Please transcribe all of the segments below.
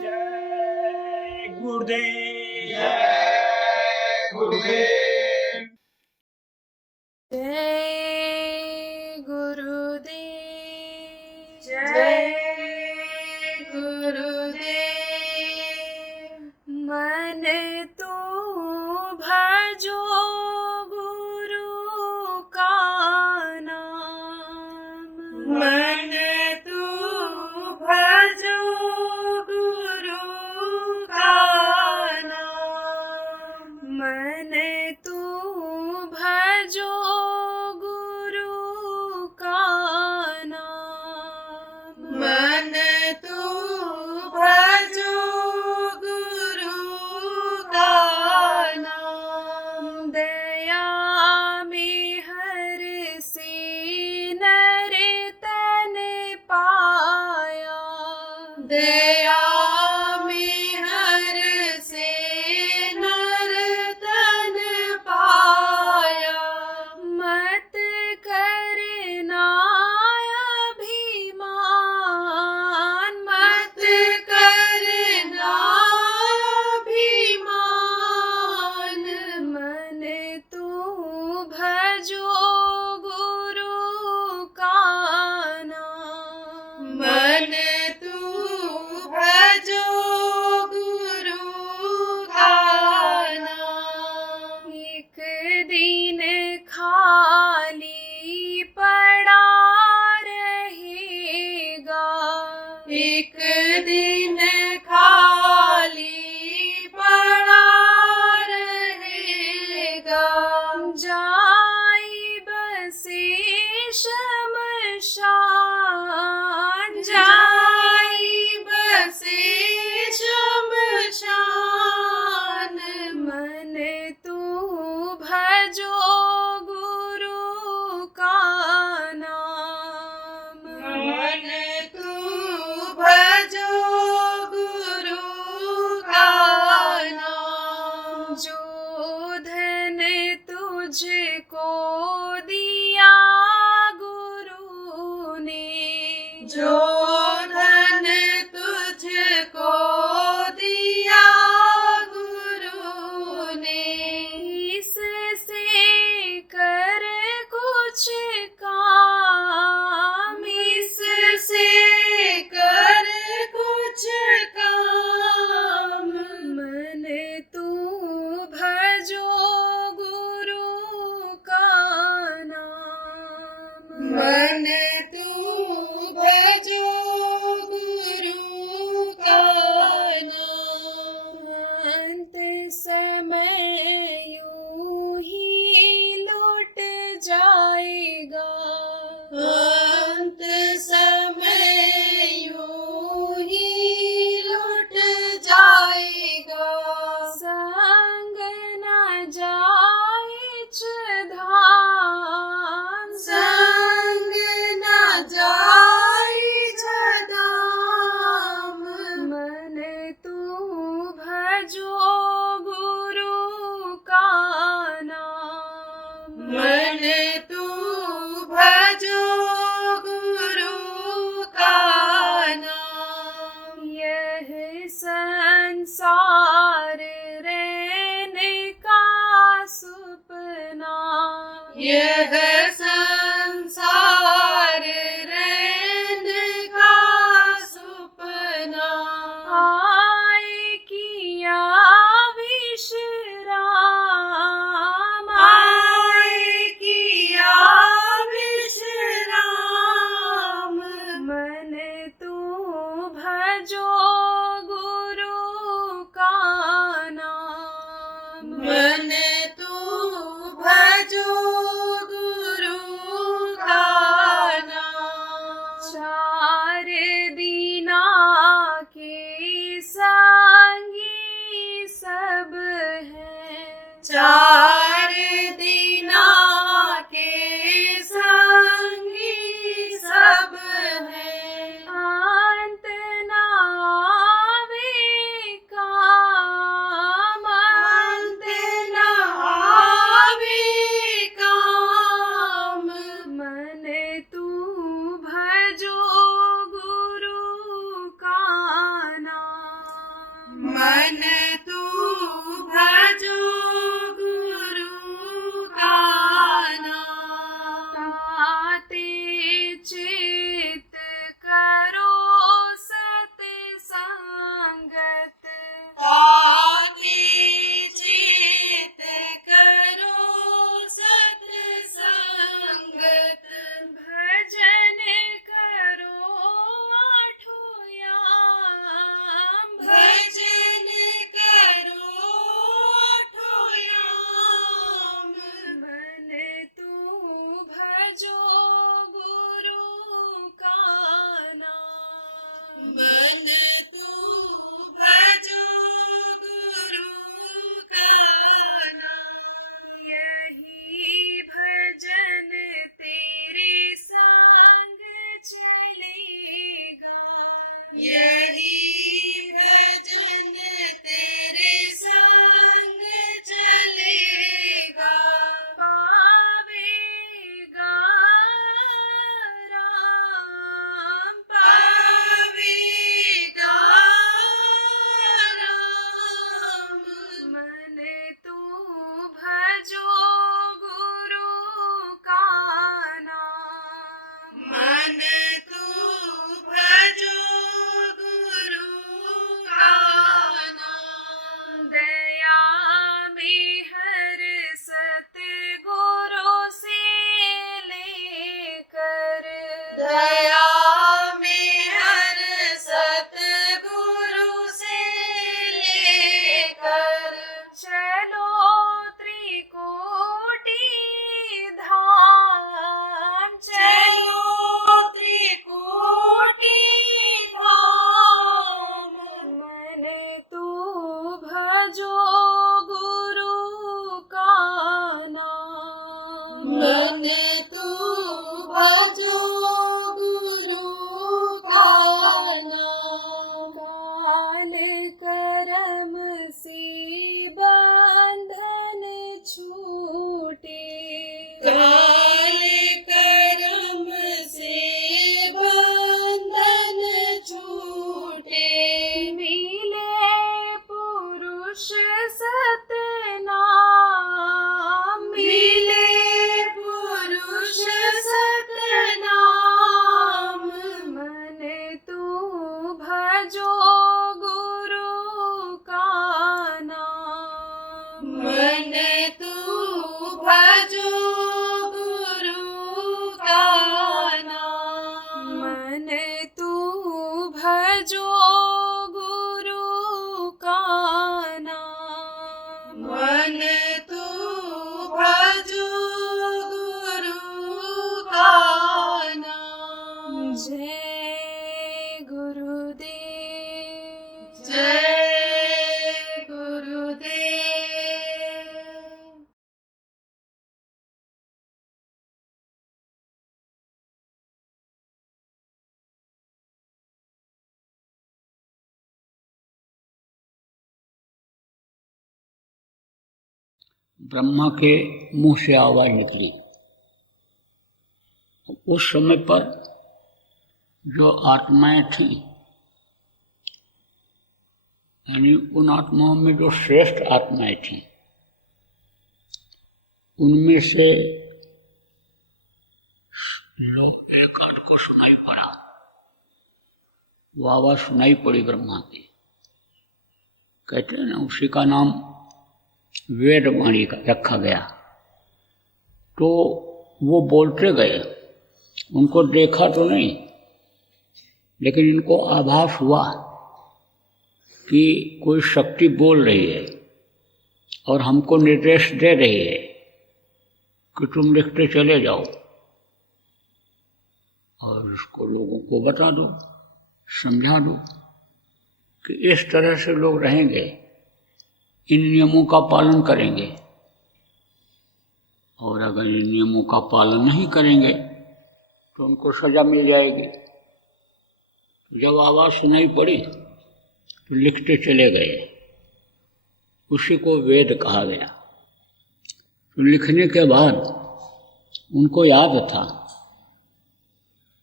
जय गुरुदेव। जय गुरुदेव। जय गुरुदेव। जय गुरुदेव। मन तो भजो गुरु का नाम, मन तू भजो गुरु का नाम, मन तू भजो गुरु का नाम, मन तू भजो गुरु का नाम। दया में हर से नर तन पाया, दया में हर से नर तन पाया, मत करना अभिमान, मत करना अभिमान। मन तू भजो गुरु का नाम, मन तू भजो गुरु का नाम। एक दिन खाली पड़ा रहेगा, एक दिन खाली पड़ा रहेगा, जाई बसे शमशान, जाई बसे शमशान। मन तू भजो गुरु का नाम, मन तू भजो गुरु का नाम। जो धन तुझको दिया गुरु ने, जो धन तुझको दिया गुरु ने, इससे कर कुछ काम, इससे कर कुछ काम। मन तू भजो गुरु का नाम, मन तू भजो गुरु का नाम। अंत समय यूं ही लौट जाएगा, अंत समय यूं ही लुट जाएगा, संग न जाए धाम, संग न दया में हर सतगुरु से लेकर चलो त्रिकोटि धाम, चलो त्रिकोटि धाम। मन तू भजो गुरु का नाम, मन तू भजो गुरु का नाम। काल करम से बंधन छूटे, काल करम से बंधन छूटे। मिले पुरुष सतनाम, मिले पुरुष सतनाम। मन तू भजो गुरु का नाम, मन तू भजो गुरु का नाम। मन तू भजो गुरु का नाम, मन तू भजो गुरु का नाम। जय गुरुदेव, जय गुरुदेव। ब्रह्मा के मुंह से आवाज निकली। उस समय पर जो आत्माएं थी, यानी उन आत्माओं में जो श्रेष्ठ आत्माएं थी, उनमें से लोग एक आध को सुनाई पड़ा, वो आवाज सुनाई पड़ी ब्रह्मा की। कहते हैं ना, उसी का नाम वेदवाणी का रखा गया। तो वो बोलते गए, उनको देखा तो नहीं, लेकिन इनको आभास हुआ कि कोई शक्ति बोल रही है और हमको निर्देश दे रही है कि तुम लिखते चले जाओ और उसको लोगों को बता दो, समझा दो कि इस तरह से लोग रहेंगे, इन नियमों का पालन करेंगे, और अगर इन नियमों का पालन नहीं करेंगे तो उनको सजा मिल जाएगी। तो जब आवाज़ सुनाई पड़ी तो लिखते चले गए, उसी को वेद कहा गया। तो लिखने के बाद उनको याद था,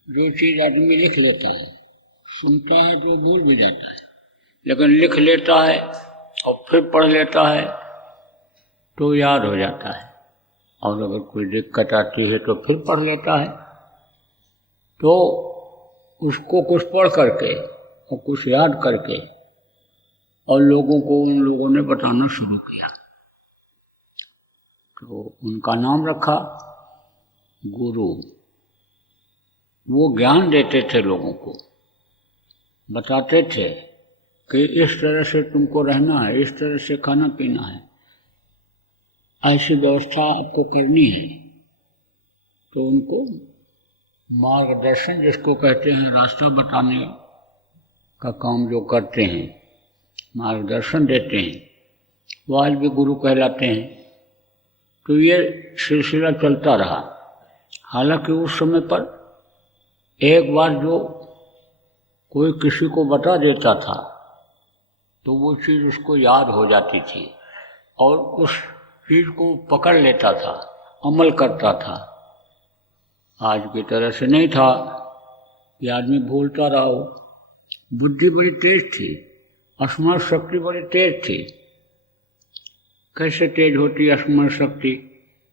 जो चीज़ आदमी लिख लेता है, सुनता है तो भूल भी जाता है, लेकिन लिख लेता है और फिर पढ़ लेता है तो याद हो जाता है, और अगर कोई दिक्कत आती है तो फिर पढ़ लेता है। तो उसको कुछ पढ़ करके और कुछ याद करके और लोगों को उन लोगों ने बताना शुरू किया। तो उनका नाम रखा गुरु। वो ज्ञान देते थे, लोगों को बताते थे कि इस तरह से तुमको रहना है, इस तरह से खाना पीना है, ऐसी व्यवस्था आपको करनी है। तो उनको मार्गदर्शन, जिसको कहते हैं रास्ता बताने का काम जो करते हैं, मार्गदर्शन देते हैं, वो आज भी गुरु कहलाते हैं। तो ये सिलसिला चलता रहा। हालांकि उस समय पर एक बार जो कोई किसी को बता देता था तो वो चीज़ उसको याद हो जाती थी और उस चीज़ को पकड़ लेता था, अमल करता था। आज की तरह से नहीं था कि आदमी भूलता रहा हो। बुद्धि बड़ी तेज थी, स्मरण शक्ति बड़ी तेज थी। कैसे तेज होती है स्मरण शक्ति,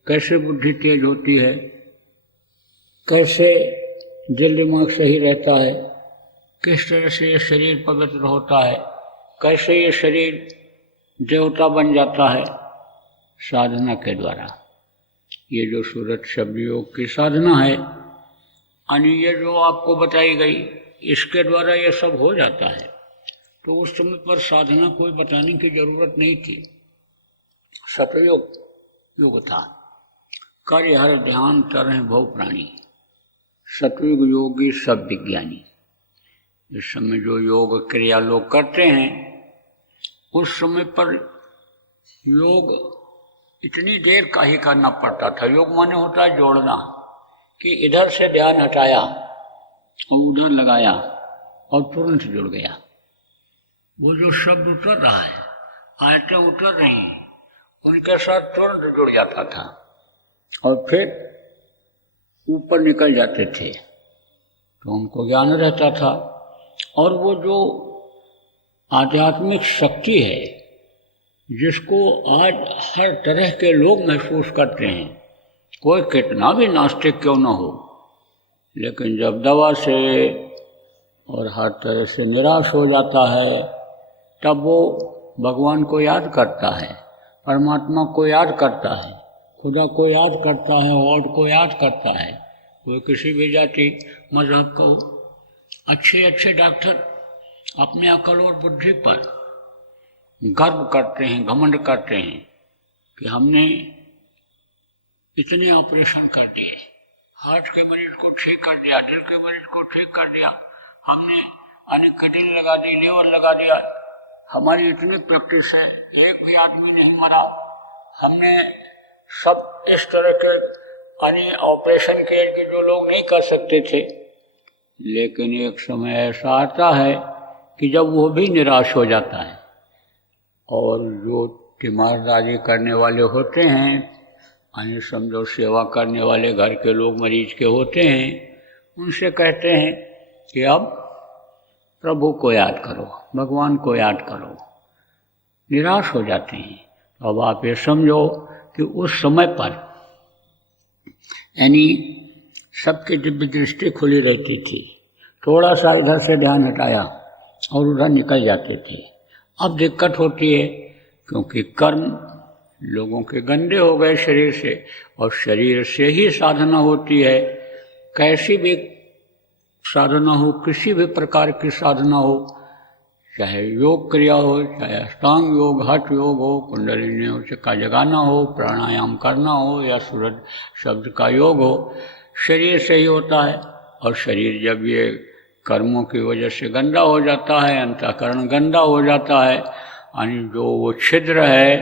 कैसे बुद्धि तेज होती है, कैसे दिल दिमाग सही रहता है, किस तरह से ये शरीर पवित्र होता है, कैसे ये शरीर देवता बन जाता है साधना के द्वारा। ये जो सूरत शब्द योग की साधना है, यानी ये जो आपको बताई गई इसके द्वारा ये सब हो जाता है। तो उस समय पर साधना कोई बताने की जरूरत नहीं थी। सतयुग युग था। कार्य हर ध्यान तरह भव प्राणी, सतयुग योगी सब विज्ञानी। इस समय जो योग क्रिया लोग करते हैं उस समय पर योग इतनी देर का ही करना पड़ता था। योग माने होता है जोड़ना, कि इधर से ध्यान हटाया और उधर लगाया और तुरंत जुड़ गया। वो जो शब्द उतर रहा है, आयतें उतर रही हैं, उनके साथ तुरंत जुड़ जाता था और फिर ऊपर निकल जाते थे, तो उनको ज्ञान रहता था। और वो जो आध्यात्मिक शक्ति है जिसको आज हर तरह के लोग महसूस करते हैं, कोई कितना भी नास्तिक क्यों न हो, लेकिन जब दवा से और हर तरह से निराश हो जाता है तब वो भगवान को याद करता है, परमात्मा को याद करता है, खुदा को याद करता है, और को याद करता है। कोई किसी भी जाति मजहब को अच्छे अच्छे डॉक्टर अपने अकल और बुद्धि पर गर्व करते हैं, घमंड करते हैं कि हमने इतने ऑपरेशन कर दिए, हार्ट के मरीज को ठीक कर दिया, दिल के मरीज को ठीक कर दिया, हमने अनेक किडनी लगा दी, लीवर लगा दिया, हमारी इतनी प्रैक्टिस है, एक भी आदमी नहीं मरा, हमने सब इस तरह के अन्य ऑपरेशन किए कि जो लोग नहीं कर सकते थे। लेकिन एक समय ऐसा आता है कि जब वो भी निराश हो जाता है और जो तीमारदारी करने वाले होते हैं, यानी समझो सेवा करने वाले घर के लोग मरीज के होते हैं, उनसे कहते हैं कि अब प्रभु को याद करो, भगवान को याद करो, निराश हो जाते हैं। अब आप ये समझो कि उस समय पर यानी सबकी दिव्य दृष्टि खुली रहती थी, थोड़ा सा इधर से ध्यान हटाया और उधर निकल जाते थे। अब दिक्कत होती है क्योंकि कर्म लोगों के गंदे हो गए शरीर से, और शरीर से ही साधना होती है। कैसी भी साधना हो, किसी भी प्रकार की साधना हो, चाहे योग क्रिया हो, चाहे अष्टांग योग, हठ योग हो, कुंडलिनी का जगाना हो, प्राणायाम करना हो, या सूरज शब्द का योग हो, शरीर से ही होता है। और शरीर जब ये कर्मों की वजह से गंदा हो जाता है, अंतःकरण गंदा हो जाता है, यानी जो वो छिद्र है,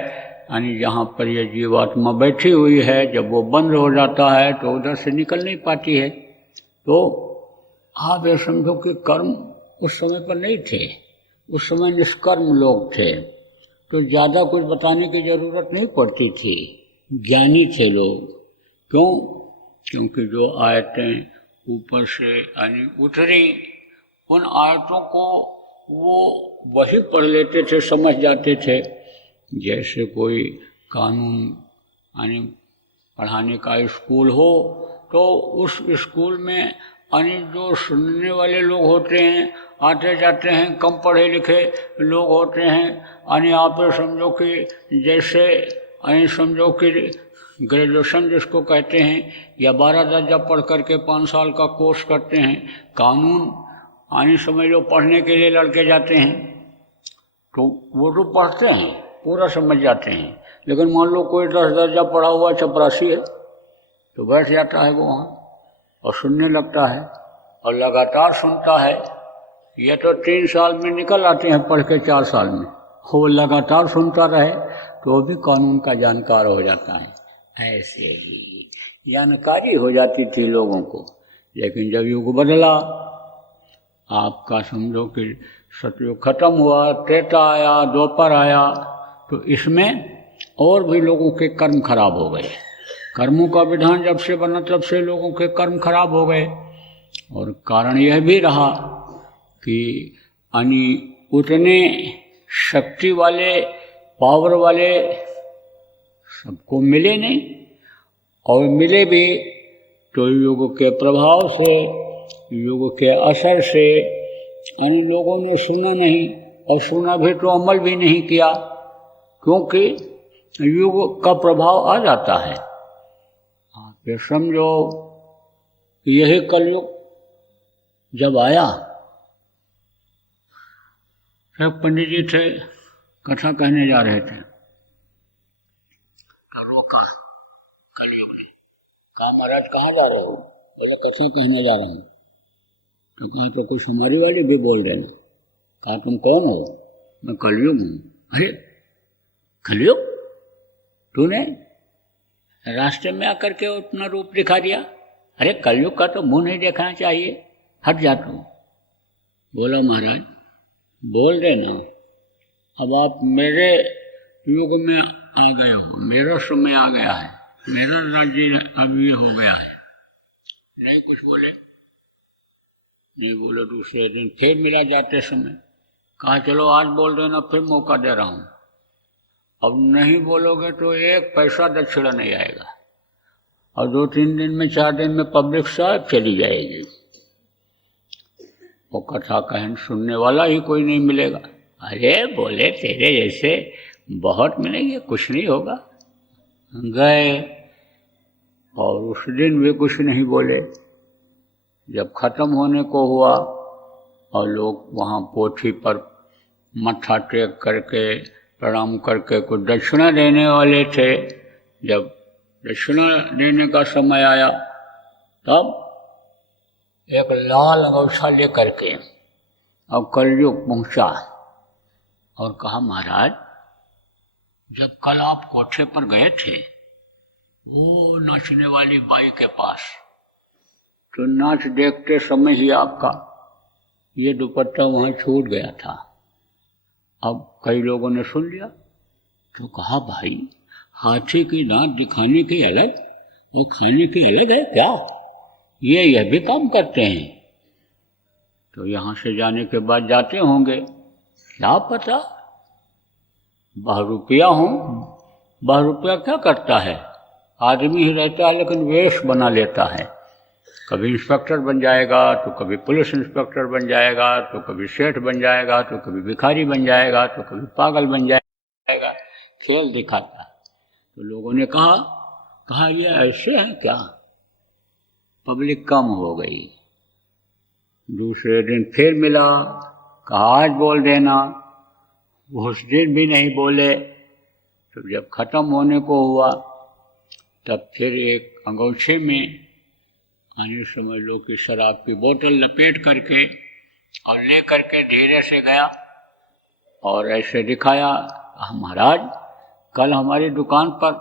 यानी जहाँ पर ये जीवात्मा बैठी हुई है, जब वो बंद हो जाता है तो उधर से निकल नहीं पाती है। तो आप ये समझो कि कर्म उस समय पर नहीं थे, उस समय निष्कर्म लोग थे, तो ज़्यादा कुछ बताने की ज़रूरत नहीं पड़ती थी, ज्ञानी थे लोग। क्यों? क्योंकि जो आयतें ऊपर से यानी उतरी, उन आयतों को वो वही पढ़ लेते थे, समझ जाते थे। जैसे कोई कानून यानी पढ़ाने का स्कूल हो, तो उस स्कूल में यानी जो सुनने वाले लोग होते हैं, आते जाते हैं, कम पढ़े लिखे लोग होते हैं, यानी आप समझो कि जैसे यानी समझो कि ग्रेजुएशन जिसको कहते हैं, या 12 दर्जा पढ़ करके 5 साल का कोर्स करते हैं। कानून यानी समझ लो पढ़ने के लिए लड़के जाते हैं, तो वो तो पढ़ते हैं, पूरा समझ जाते हैं। लेकिन मान लो कोई 10 दर्जा पढ़ा हुआ चपरासी है, तो बैठ जाता है वो वहाँ और सुनने लगता है, और लगातार सुनता है। ये तो 3 साल में निकल आते हैं पढ़ के, 4 साल में वो लगातार सुनता रहे तो वो भी कानून का जानकार हो जाता है। ऐसे ही जानकारी हो जाती थी लोगों को। लेकिन जब युग बदला, आपका समझो कि सतयुग खत्म हुआ, त्रेता आया, द्वापर आया, तो इसमें और भी लोगों के कर्म खराब हो गए। कर्मों का विधान जब से बना तब से लोगों के कर्म खराब हो गए। और कारण यह भी रहा कि यानी उतने शक्ति वाले, पावर वाले सबको मिले नहीं, और मिले भी तो युग के प्रभाव से, युग के असर से यानी लोगों ने सुना नहीं, और सुना भी तो अमल भी नहीं किया, क्योंकि युग का प्रभाव आ जाता है। आप ये समझो यही कलयुग जब आया, सब पंडित जी थे, कथा कहने जा रहे थे, रोका कलयुग ने, कहा महाराज कहाँ जा रहे हो? बोले कथा कहने जा रहा हूँ। तो कहा तो कुछ हमारी वाली भी बोल देना। कहा तुम कौन हो? मैं कलयुग हूँ। अरे कलयुग? तूने रास्ते में आकर के अपना रूप दिखा दिया? अरे कलयुग का तो मुंह नहीं देखना चाहिए, हट जा तू। बोला महाराज बोल देना, अब आप मेरे युग में आ गए हो, मेरा समय आ गया है, मेरा राज्य अब ये हो गया है। नहीं कुछ बोले, नहीं बोले। दूसरे दिन फिर मिला जाते समय, कहा चलो आज बोल देना, फिर मौका दे रहा हूँ। अब नहीं बोलोगे तो 1 पैसा दक्षिणा नहीं आएगा, और 2-3 दिन में 4 दिन में पब्लिक सब चली जाएगी। वो कथा कहन सुनने वाला ही कोई नहीं मिलेगा। अरे बोले तेरे जैसे बहुत मिलेंगे, कुछ नहीं होगा। गए और उस दिन भी कुछ नहीं बोले। जब खत्म होने को हुआ और लोग वहाँ पोथी पर मत्था टेक करके प्रणाम करके कुछ दक्षिणा देने वाले थे, जब दक्षिणा देने का समय आया तब एक लाल अंगोछा लेकर के अब कलयुग पहुंचा और कहा महाराज जब कल आप कोठे पर गए थे वो नाचने वाली बाई के पास, तो नाच देखते समय ही आपका ये दुपट्टा वहां छूट गया था। अब कई लोगों ने सुन लिया तो कहा भाई हाथी की दांत दिखाने की अलग और खाने की अलग है क्या? यह भी काम करते हैं। तो यहाँ से जाने के बाद जाते होंगे, क्या पता बहरूपिया हो। बहरूपिया क्या करता है? आदमी ही रहता है लेकिन वेश बना लेता है। कभी इंस्पेक्टर बन जाएगा तो कभी पुलिस इंस्पेक्टर बन जाएगा, तो कभी सेठ बन जाएगा, तो कभी भिखारी बन जाएगा, तो कभी पागल बन जाएगा, खेल दिखाता। तो लोगों ने कहा ये ऐसे है क्या? पब्लिक कम हो गई। दूसरे दिन फिर मिला, कहा आज बोल देना, उस दिन भी नहीं बोले। तो जब खत्म होने को हुआ तब फिर एक अंगोछे में आने समझ लो कि शराब की बोतल लपेट करके और ले करके धीरे से गया और ऐसे दिखाया, महाराज कल हमारी दुकान पर,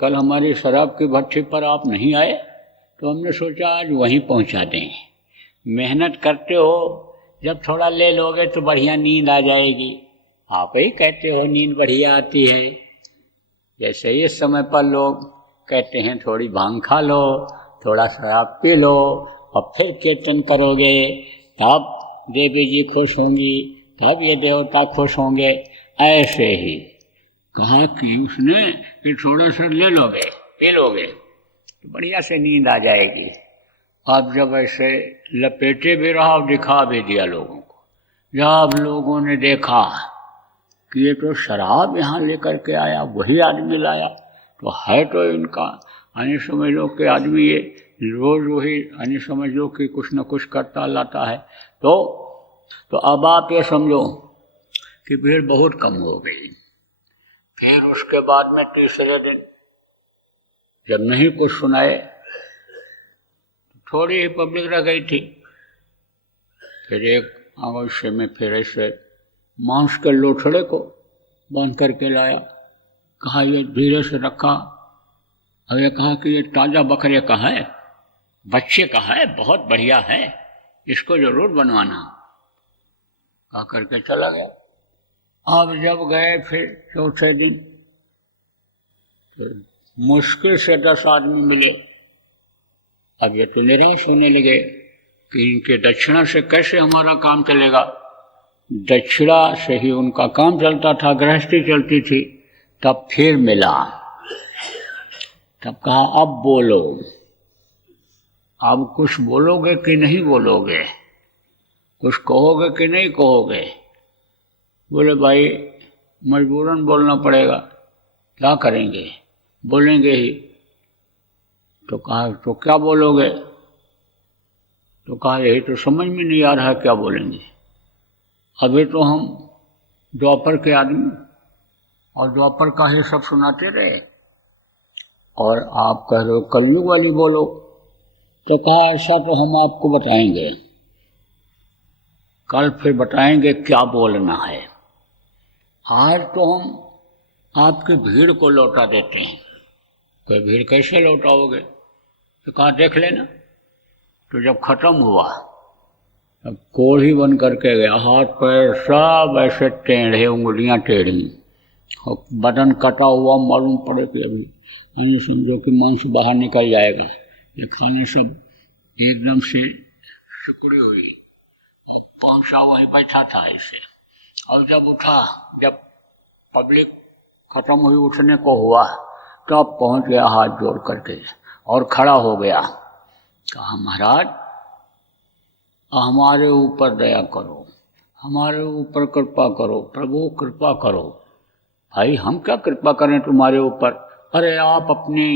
कल हमारी शराब की भट्टी पर आप नहीं आए तो हमने सोचा आज वहीं पहुंचा दें। मेहनत करते हो, जब थोड़ा ले लोगे तो बढ़िया नींद आ जाएगी। आप ही कहते हो नींद बढ़िया आती है। जैसे इस समय पर लोग कहते हैं थोड़ी भांग खा लो, थोड़ा शराब पी लो और फिर कीर्तन करोगे तब देवी जी खुश होंगी, तब ये देवता खुश होंगे। ऐसे ही कहा कि उसने कि थोड़ा सा ले लोगे, पी लोगे तो बढ़िया से नींद आ जाएगी। अब जब ऐसे लपेटे भी रहा और दिखा भी दिया लोगों को, जब लोगों ने देखा कि ये तो शराब यहाँ लेकर के आया, वही आदमी लाया, तो है तो इनका अन्य समझ लो कि आदमी ये रोज वही अन्य समझ लो कि कुछ न कुछ करता लाता है। तो अब आप ये समझो कि भीड़ बहुत कम हो गई। फिर उसके बाद में तीसरे दिन जब नहीं कुछ सुनाए, थोड़ी ही पब्लिक रह गई थी। फिर एक अवश्य में फिर ऐसे मांस के लोथड़े को बांध करके लाया, कहा ये धीरे से रखा और ये कहा कि ये ताज़ा बकरे का है, बच्चे का है, बहुत बढ़िया है, इसको जरूर बनवाना। कहा करके चला गया। अब जब गए फिर चौथे दिन तो मुश्किल से 10 आदमी मिले। अब ये तो निराश होने लगे कि इनके दक्षिणा से कैसे हमारा काम चलेगा। दक्षिणा से ही उनका काम चलता था, गृहस्थी चलती थी। तब फिर मिला, तब कहा अब बोलो, अब कुछ बोलोगे कि नहीं बोलोगे, कुछ कहोगे कि नहीं कहोगे। बोले भाई मजबूरन बोलना पड़ेगा, क्या करेंगे, बोलेंगे ही। तो कहा तो क्या बोलोगे? तो तो कहा यही तो समझ में नहीं आ रहा है क्या बोलेंगे। अभी तो हम द्वापर के आदमी और द्वापर का ही सब सुनाते रहे और आप कह रहे हो कलयुग वाली बोलो। तो कहा ऐसा तो हम आपको बताएंगे, कल फिर बताएंगे क्या बोलना है। आज तो हम आपकी भीड़ को लौटा देते हैं। कोई भीड़ कैसे लौटाओगे? तो कहा देख लेना। तो जब खत्म हुआ तब कोढ़ी बन करके गया, हाथ पैर सब ऐसे टेढ़े, उंगलियां टेढ़ी और बदन कटा हुआ, मालूम पड़े कि अभी यानी समझो कि मांस बाहर निकल जाएगा। ये खाने सब एकदम से सिकुड़ी हुई और पहुंचा वहीं बैठा था ऐसे। और जब उठा, जब पब्लिक खत्म हुई, उठने को हुआ, तब पहुंच गया हाथ जोड़ करके और खड़ा हो गया। कहा महाराज हमारे ऊपर दया करो, हमारे ऊपर कृपा करो, प्रभु कृपा करो। भाई हम क्या कृपा करें तुम्हारे ऊपर? अरे आप अपनी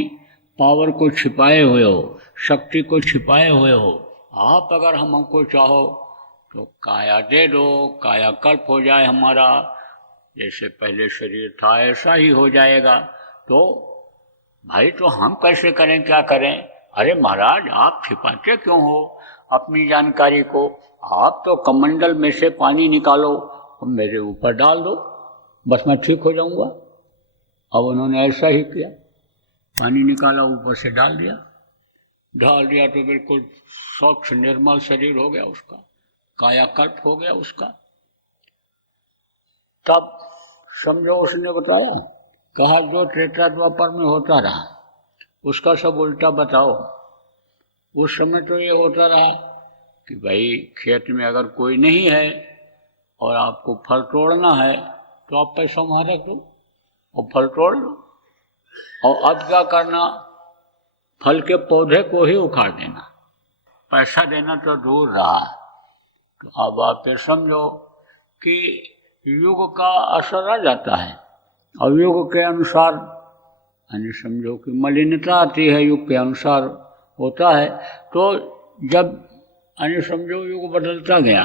पावर को छिपाए हुए हो, शक्ति को छिपाए हुए हो। आप अगर हमको चाहो तो काया दे दो, काया कल्प हो जाए हमारा, जैसे पहले शरीर था ऐसा ही हो जाएगा। तो भाई तो हम कैसे करें, क्या करें? अरे महाराज आप छिपाते क्यों हो अपनी जानकारी को? आप तो कमंडल में से पानी निकालो और मेरे ऊपर डाल दो, बस मैं ठीक हो जाऊंगा। अब उन्होंने ऐसा ही किया, पानी निकाला, ऊपर से डाल दिया तो बिल्कुल स्वच्छ निर्मल शरीर हो गया उसका, कायाकल्प हो गया उसका। तब समझो उसने बताया, कहा जो त्रेता द्वापर में होता रहा उसका सब उल्टा बताओ। उस समय तो ये होता रहा कि भाई खेत में अगर कोई नहीं है और आपको फल तोड़ना है तो आप पैसा वहाँ रख दो और फल तोड़ लो। और अब क्या करना, फल के पौधे को ही उखाड़ देना, पैसा देना तो दूर रहा। तो अब आप ये समझो कि युग का असर आ जाता है और युग के अनुसार यानी समझो कि मलिनता आती है, युग के अनुसार होता है। तो जब यानी समझो युग बदलता गया,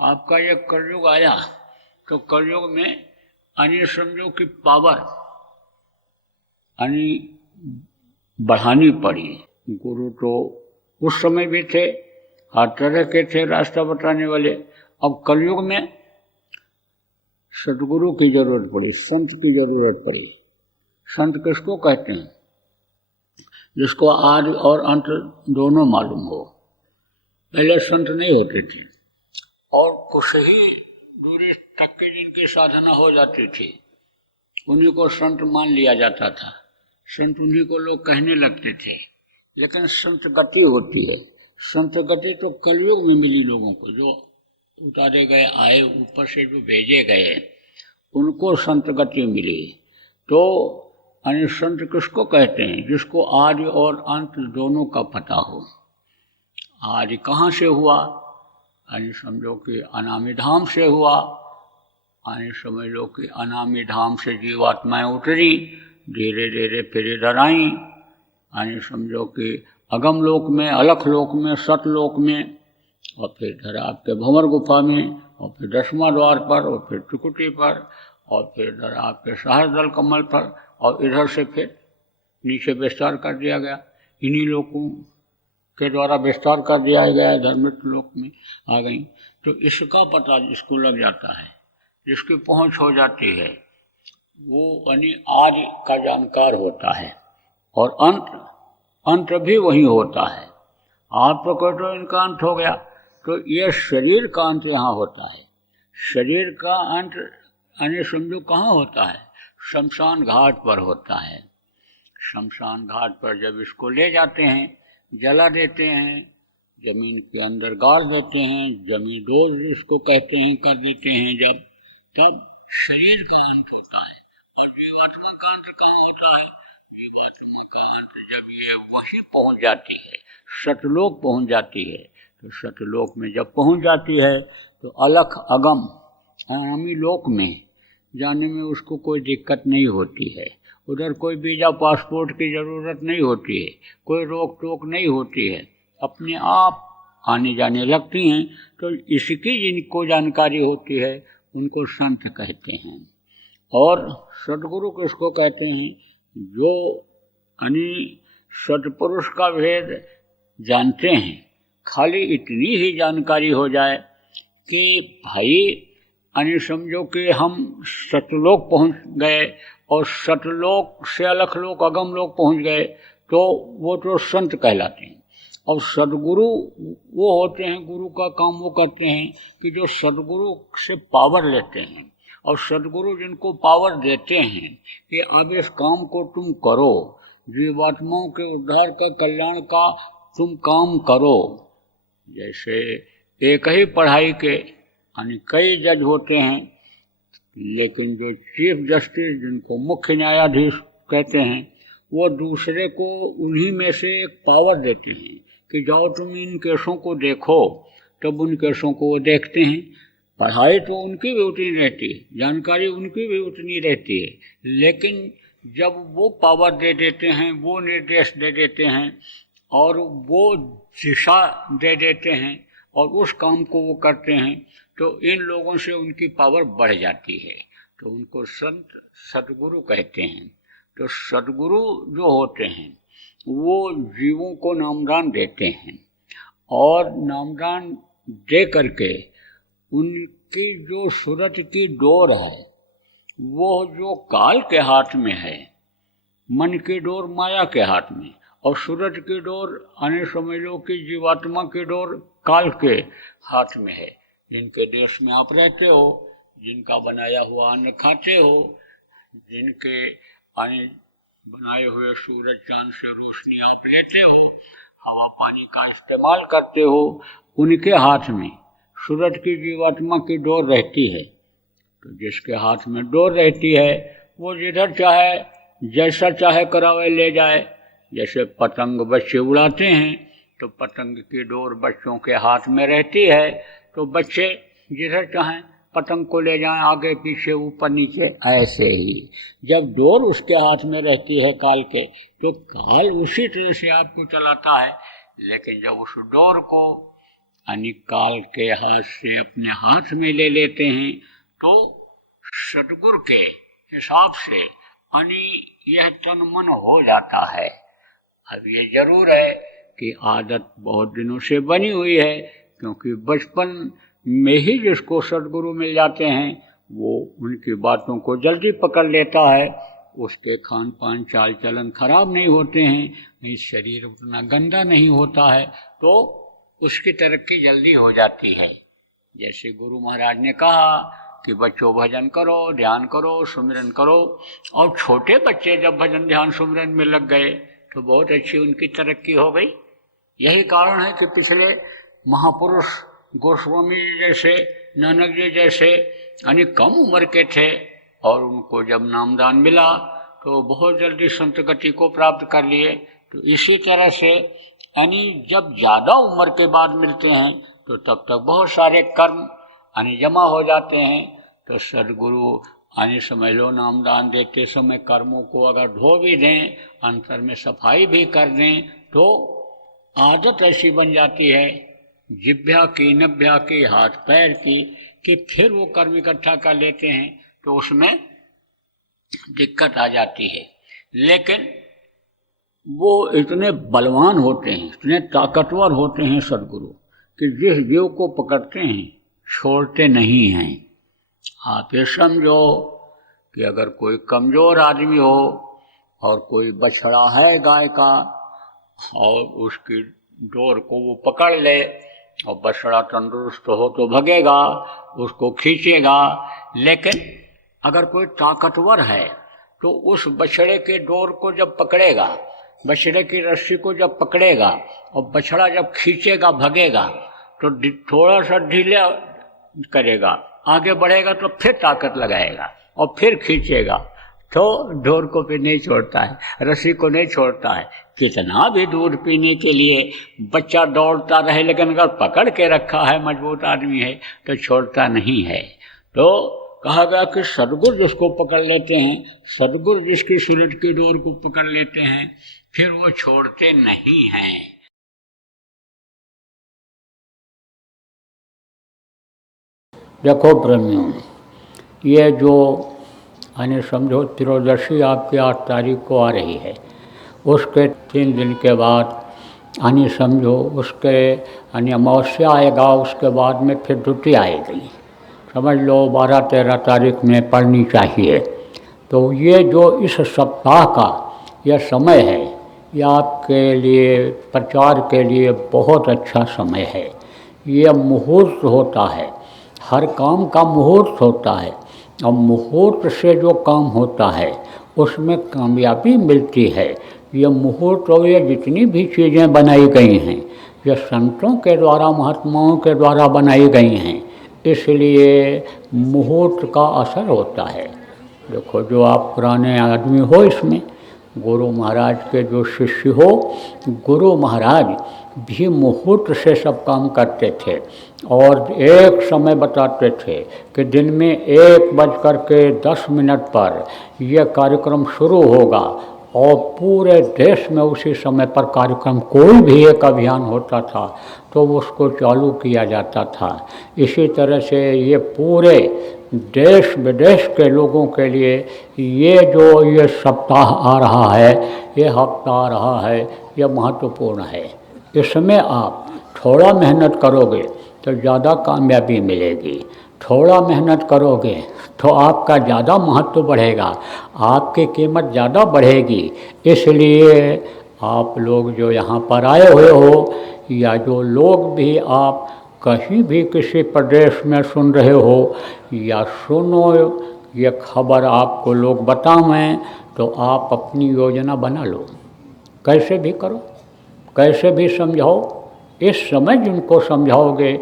आपका ये कलयुग आया, तो कलयुग में यानी समझो कि पावर यानी बढ़ानी पड़ी। गुरु तो उस समय भी थे, हर तरह के थे रास्ता बताने वाले। अब कलयुग में सदगुरु की जरूरत पड़ी, संत की जरूरत पड़ी। संत किसको कहते हैं? जिसको आदि और अंत दोनों मालूम हो। पहले संत नहीं होते थे और कुछ ही दूरी तक के जिनके साधना हो जाती थी उन्हीं को संत मान लिया जाता था, संत उन्हीं को लोग कहने लगते थे। लेकिन संत गति होती है, संत गति तो कलयुग में मिली लोगों को, जो उतारे गए आए, ऊपर से जो भेजे गए उनको संत गति मिली। तो यानी संत किसको कहते हैं? जिसको आदि और अंत दोनों का पता हो। आदि कहाँ से हुआ? यानी समझो कि अनामी धाम से हुआ। यानी समझ लो कि अनामी धाम से जीवात्माएं उतरी, धीरे धीरे फिर इधर आई। यानी समझो कि अगम लोक में, अलख लोक में, सतलोक में, और फिर इधर आपके भंवर गुफा में, और फिर 10वां द्वार पर, और फिर त्रिकुटी पर, और फिर इधर आपके सहस्रदल कमल पर, और इधर से फिर नीचे विस्तार कर दिया गया। इन्हीं लोगों के द्वारा विस्तार कर दिया गया, धर्मित लोक में आ गई। तो इसका पता जिसको लग जाता है, जिसकी पहुंच हो जाती है, वो यानी आदि का जानकार होता है और अंत भी वही होता है। आप तो कहते हो इनका अंत हो गया, तो ये शरीर का अंत यहाँ होता है। शरीर का अंत यानी समझो कहाँ होता है? शमशान घाट पर होता है। शमशान घाट पर जब इसको ले जाते हैं, जला देते हैं, जमीन के अंदर गाड़ देते हैं, जमीन डोज जिसको कहते हैं कर देते हैं, जब तब शरीर का अंत होता है। और जीवात्मा का अंत कहाँ होता है? जीवात्मा का अंत जब ये वहीं पहुंच जाती है, सतलोक पहुंच जाती है। तो सतलोक में जब पहुंच जाती है तो अलख अगम अनामी लोक में जाने में उसको कोई दिक्कत नहीं होती है। उधर कोई वीजा पासपोर्ट की ज़रूरत नहीं होती है, कोई रोक टोक नहीं होती है। अपने आप आने जाने लगती हैं, तो इसकी जिनको जानकारी होती है उनको संत कहते हैं। और सद्गुरु किसको कहते हैं? जो यानी सत्पुरुष का भेद जानते हैं, खाली इतनी ही जानकारी हो जाए कि भाई यानी समझो कि हम सतलोक पहुंच गए और सतलोक से अलख लोक अगम लोक पहुंच गए, तो वो तो संत कहलाते हैं। और सद्गुरु वो होते हैं, गुरु का काम वो करते हैं कि जो सद्गुरु से पावर लेते हैं। और सद्गुरु जिनको पावर देते हैं कि अब इस काम को तुम करो, जीवात्माओं के उद्धार का, कल्याण का तुम काम करो। जैसे एक ही पढ़ाई के यानी कई जज होते हैं, लेकिन जो चीफ जस्टिस जिनको मुख्य न्यायाधीश कहते हैं, वो दूसरे को उन्हीं में से एक पावर देते हैं कि जाओ तुम इन केसों को देखो, तब उन केसों को वो देखते हैं। पढ़ाई तो उनकी भी उतनी रहती है, जानकारी उनकी भी उतनी रहती है, लेकिन जब वो पावर दे देते हैं, वो निर्देश दे देते हैं और वो दिशा दे देते हैं और उस काम को वो करते हैं, तो इन लोगों से उनकी पावर बढ़ जाती है, तो उनको संत सद्गुरु कहते हैं। तो सद्गुरु जो होते हैं वो जीवों को नामदान देते हैं, और नामदान दे करके उनकी जो सूरत की डोर है वो जो काल के हाथ में है, मन की डोर माया के हाथ में, और सूरज की डोर अन्य समझ लो कि जीवात्मा की डोर काल के हाथ में है। जिनके देश में आप रहते हो, जिनका बनाया हुआ अन्न खाते हो, जिनके अन्य बनाए हुए सूरज चांद से रोशनी आप लेते हो, हवा पानी का इस्तेमाल करते हो, उनके हाथ में सूरज की जीवात्मा की डोर रहती है। तो जिसके हाथ में डोर रहती है वो जिधर चाहे जैसा चाहे करावे ले जाए। जैसे पतंग बच्चे उड़ाते हैं तो पतंग की डोर बच्चों के हाथ में रहती है, तो बच्चे जिधर चाहें पतंग को ले जाएं, आगे पीछे ऊपर नीचे। ऐसे ही जब डोर उसके हाथ में रहती है काल के, तो काल उसी तरह से आपको चलाता है। लेकिन जब उस डोर को यानी काल के हाथ से अपने हाथ में ले लेते हैं, तो सद्गुरु के हिसाब से यानी यह तन मन हो जाता है। अब ये जरूर है कि आदत बहुत दिनों से बनी हुई है, क्योंकि बचपन में ही जिसको सद्गुरु मिल जाते हैं वो उनकी बातों को जल्दी पकड़ लेता है। उसके खान पान चाल चलन खराब नहीं होते हैं, नहीं शरीर उतना गंदा नहीं होता है, तो उसकी तरक्की जल्दी हो जाती है। जैसे गुरु महाराज ने कहा कि बच्चों भजन करो, ध्यान करो, सुमिरन करो, और छोटे बच्चे जब भजन ध्यान सुमिरन में लग गए तो बहुत अच्छी उनकी तरक्की हो गई। यही कारण है कि पिछले महापुरुष गोस्वामी जी जैसे, नानक जी जैसे यानी कम उम्र के थे, और उनको जब नामदान मिला तो बहुत जल्दी संत गति को प्राप्त कर लिए। तो इसी तरह से यानी जब ज़्यादा उम्र के बाद मिलते हैं तो तब तक बहुत सारे कर्म यानी जमा हो जाते हैं। तो सद्गुरु यानी समझ लो नामदान देते समय कर्मों को अगर धो भी दें, अंतर में सफाई भी कर दें, तो आदत ऐसी बन जाती है जिभ्या की, नभ्या की, हाथ पैर की, कि फिर वो कर्म इकट्ठा कर लेते हैं तो उसमें दिक्कत आ जाती है। लेकिन वो इतने बलवान होते हैं, इतने ताकतवर होते हैं सद्गुरु, कि जिस जीव को पकड़ते हैं छोड़ते नहीं हैं। आप ये समझो कि अगर कोई कमज़ोर आदमी हो और कोई बछड़ा है गाय का, और उसकी डोर को वो पकड़ ले, और बछड़ा तंदुरुस्त हो तो भगेगा, उसको खींचेगा। लेकिन अगर कोई ताकतवर है तो उस बछड़े के डोर को जब पकड़ेगा, बछड़े की रस्सी को जब पकड़ेगा और बछड़ा जब खींचेगा, भगेगा, तो थोड़ा सा ढीला करेगा, आगे बढ़ेगा तो फिर ताकत लगाएगा और फिर खींचेगा, तो डोर को भी नहीं छोड़ता है, रस्सी को नहीं छोड़ता है। कितना भी दूध पीने के लिए बच्चा दौड़ता रहे, लेकिन अगर पकड़ के रखा है, मजबूत आदमी है, तो छोड़ता नहीं है। तो कहा गया कि सद्गुरु जिसको पकड़ लेते हैं, सद्गुरु जिसकी सूरज की डोर को पकड़ लेते हैं, फिर वो छोड़ते नहीं हैं। देखो प्रेमियों, ये जो यानी समझो त्रयोदशी आपकी 8 तारीख को आ रही है, उसके 3 दिन के बाद यानी समझो उसके यानी अमावस्या आएगा, उसके बाद में फिर द्वितीया आएगी, समझ लो 12-13 तारीख में पड़नी चाहिए। तो ये जो इस सप्ताह का यह समय है, यह आपके लिए प्रचार के लिए बहुत अच्छा समय है। ये मुहूर्त होता है, हर काम का मुहूर्त होता है, और मुहूर्त से जो काम होता है उसमें कामयाबी मिलती है। ये मुहूर्त और ये जितनी भी चीज़ें बनाई गई हैं, ये संतों के द्वारा, महात्माओं के द्वारा बनाई गई हैं, इसलिए मुहूर्त का असर होता है। देखो, जो आप पुराने आदमी हो, इसमें गुरु महाराज के जो शिष्य हो, गुरु महाराज भी मुहूर्त से सब काम करते थे और एक समय बताते थे कि दिन में 1:10 पर यह कार्यक्रम शुरू होगा, और पूरे देश में उसी समय पर कार्यक्रम, कोई भी एक अभियान होता था तो उसको चालू किया जाता था। इसी तरह से ये पूरे देश विदेश के लोगों के लिए ये जो ये सप्ताह आ रहा है, ये हफ्ता आ रहा है, ये महत्वपूर्ण है। इसमें आप थोड़ा मेहनत करोगे तो ज़्यादा कामयाबी मिलेगी, थोड़ा मेहनत करोगे तो आपका ज़्यादा महत्व बढ़ेगा, आपकी कीमत ज़्यादा बढ़ेगी। इसलिए आप लोग जो यहाँ पर आए हुए हो, या जो लोग भी आप कहीं भी किसी प्रदेश में सुन रहे हो या सुनो, ये खबर आपको लोग बतावें, तो आप अपनी योजना बना लो, कैसे भी करो, कैसे भी समझाओ। इस समय जिनको समझाओगे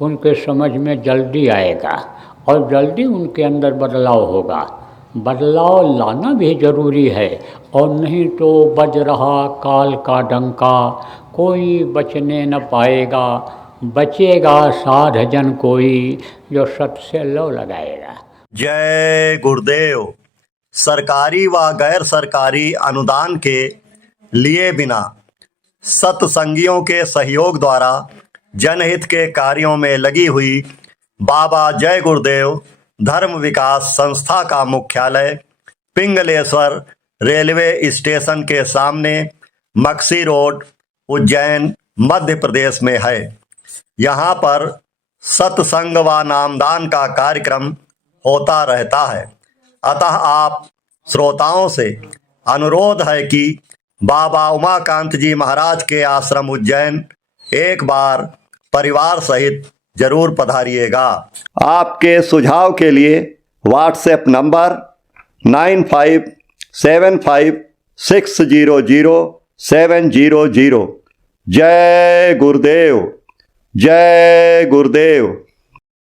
उनके समझ में जल्दी आएगा और जल्दी उनके अंदर बदलाव होगा। बदलाव लाना भी ज़रूरी है, और नहीं तो बज रहा काल का डंका, कोई बचने न पाएगा, बचेगा साध जन कोई, जो सत से लौ लगाएगा। जय गुरुदेव। सरकारी व गैर सरकारी अनुदान के लिए बिना सत्संगियों के सहयोग द्वारा जनहित के कार्यों में लगी हुई बाबा जय गुरुदेव धर्म विकास संस्था का मुख्यालय पिंगलेश्वर रेलवे स्टेशन के सामने, मक्सी रोड, उज्जैन, मध्य प्रदेश में है। यहाँ पर सत्संग व नामदान का कार्यक्रम होता रहता है। अतः आप श्रोताओं से अनुरोध है कि बाबा उमाकांत जी महाराज के आश्रम उज्जैन एक बार परिवार सहित जरूर पधारिएगा। आपके सुझाव के लिए व्हाट्सएप नंबर 9575600700। जय गुरुदेव, जय गुरुदेव।